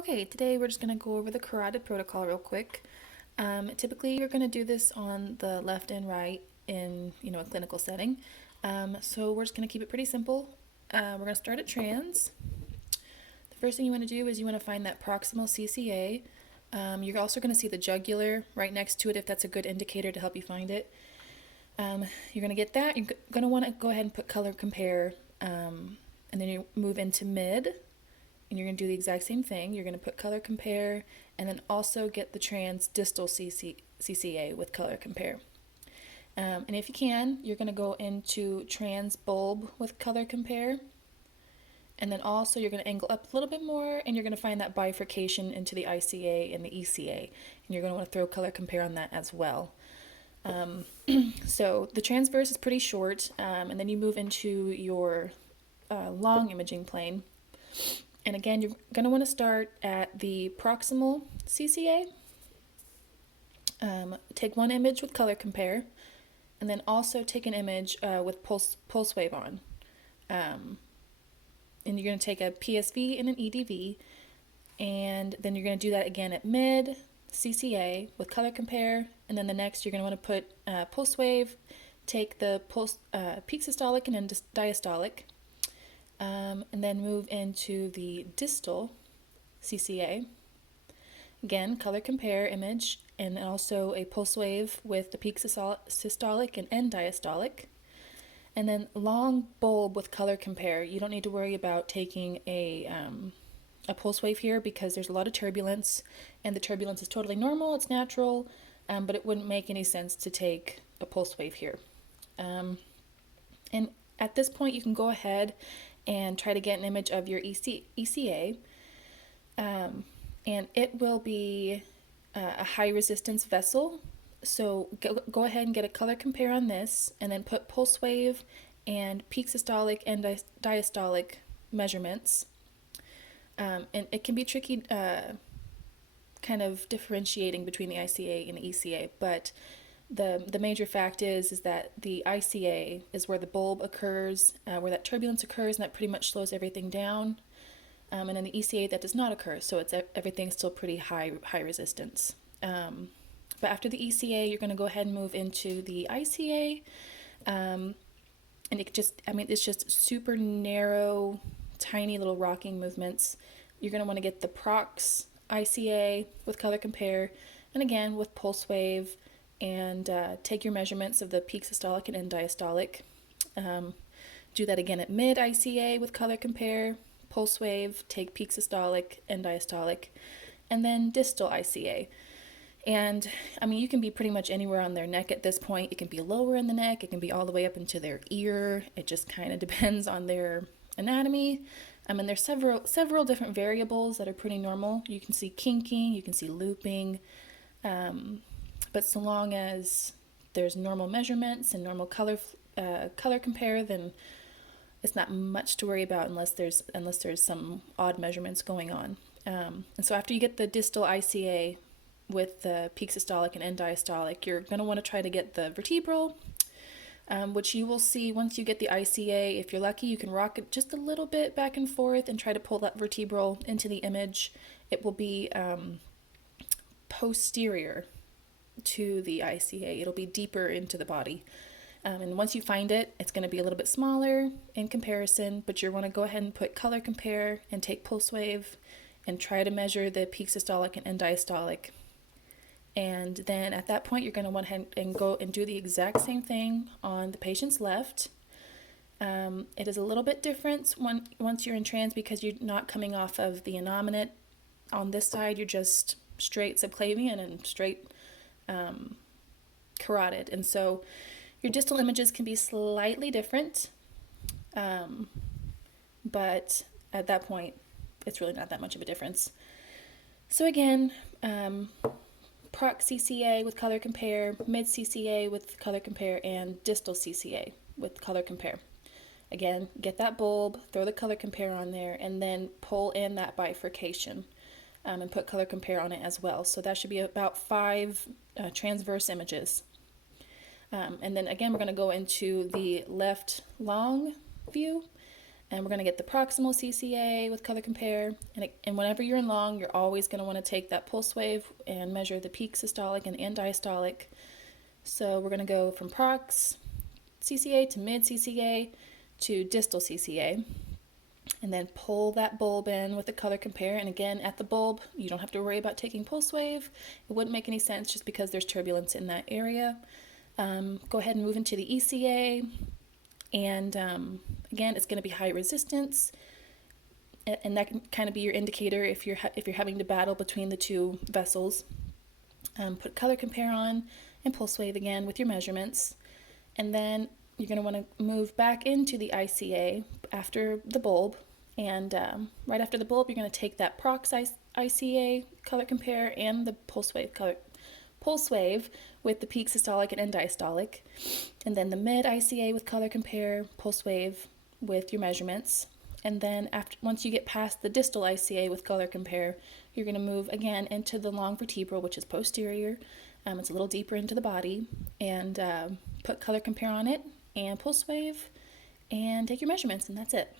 Okay, today we're just going to go over the carotid protocol real quick. Typically, you're going to do this on the left and right in a clinical setting. So we're just going to keep it pretty simple. We're going to start at trans. The first thing you want to do is you want to find that proximal CCA. You're also going to see the jugular right next to it if that's a good indicator to help you find it. You're going to get that. You're going to want to go ahead and put color compare, and then you move into mid. And you're going to do the exact same thing. You're going to put color compare and then also get the trans distal CCA with color compare. And if you can, you're going to go into trans bulb with color compare. And then also you're going to angle up a little bit more and you're going to find that bifurcation into the ICA and the ECA. And you're going to want to throw color compare on that as well. So the transverse is pretty short, and then you move into your long imaging plane. And again, you're going to want to start at the proximal CCA. Take one image with color compare, and then also take an image with pulse wave on. And you're going to take a PSV and an EDV, and then you're going to do that again at mid CCA with color compare, and then the next you're going to want to put pulse wave, take the peak systolic and then diastolic. And then move into the distal CCA. Again, color compare image, and also a pulse wave with the peak systolic and end diastolic. And then long bulb with color compare. You don't need to worry about taking a pulse wave here because there's a lot of turbulence, and the turbulence is totally normal, it's natural, but it wouldn't make any sense to take a pulse wave here. And at this point, you can go ahead and try to get an image of your ECA. And it will be a high resistance vessel. So go ahead and get a color compare on this, and then put pulse wave and peak systolic and diastolic measurements. And it can be tricky kind of differentiating between the ICA and the ECA, but the major fact is that the ICA is where the bulb occurs, where that turbulence occurs, and that pretty much slows everything down. And in the ECA, that does not occur, so everything's still pretty high resistance. But after the ECA, you're going to go ahead and move into the ICA, and it's just super narrow, tiny little rocking movements. You're going to want to get the prox ICA with color compare, and again with pulse wave, and take your measurements of the peak systolic and end diastolic. Do that again at mid ICA with color compare, pulse wave, take peak systolic, end diastolic, and then distal ICA. And you can be pretty much anywhere on their neck at this point. It can be lower in the neck, it can be all the way up into their ear. It just kind of depends on their anatomy. And there's several different variables that are pretty normal. You can see kinking, you can see looping. But so long as there's normal measurements and normal color compare, then it's not much to worry about unless there's some odd measurements going on. And so after you get the distal ICA with the peak systolic and end diastolic, you're going to want to try to get the vertebral, which you will see once you get the ICA. If you're lucky, you can rock it just a little bit back and forth and try to pull that vertebral into the image. It will be posterior to the ICA. It'll be deeper into the body. And once you find it, it's going to be a little bit smaller in comparison, but you want to go ahead and put color compare and take pulse wave and try to measure the peak systolic and end diastolic. And then at that point, you're going to want to and go and do the exact same thing on the patient's left. It is a little bit different once you're in trans because you're not coming off of the innominate. On this side, you're just straight subclavian and straight carotid. And so your distal images can be slightly different, but at that point, it's really not that much of a difference. So again, prox CCA with color compare, mid CCA with color compare, and distal CCA with color compare. Again, get that bulb, throw the color compare on there, and then pull in that bifurcation and put color compare on it as well. So that should be about 5 transverse images. And then again, we're going to go into the left long view. And we're going to get the proximal CCA with color compare. And whenever you're in long, you're always going to want to take that pulse wave and measure the peak systolic and diastolic. So we're going to go from prox CCA to mid CCA to distal CCA. And then pull that bulb in with the color compare. And again, at the bulb, you don't have to worry about taking pulse wave. It wouldn't make any sense just because there's turbulence in that area. Go ahead and move into the ECA. And again, it's going to be high resistance, and that can kind of be your indicator if you're having to battle between the two vessels. Put color compare on and pulse wave again with your measurements, and then you're going to want to move back into the ICA after the bulb, and right after the bulb, you're going to take that prox ICA color compare and the pulse wave with the peak systolic and end diastolic, and then the mid ICA with color compare, pulse wave with your measurements. And then once you get past the distal ICA with color compare, you're going to move again into the long vertebral, which is posterior. It's a little deeper into the body, and put color compare on it and pulse wave and take your measurements, and that's it.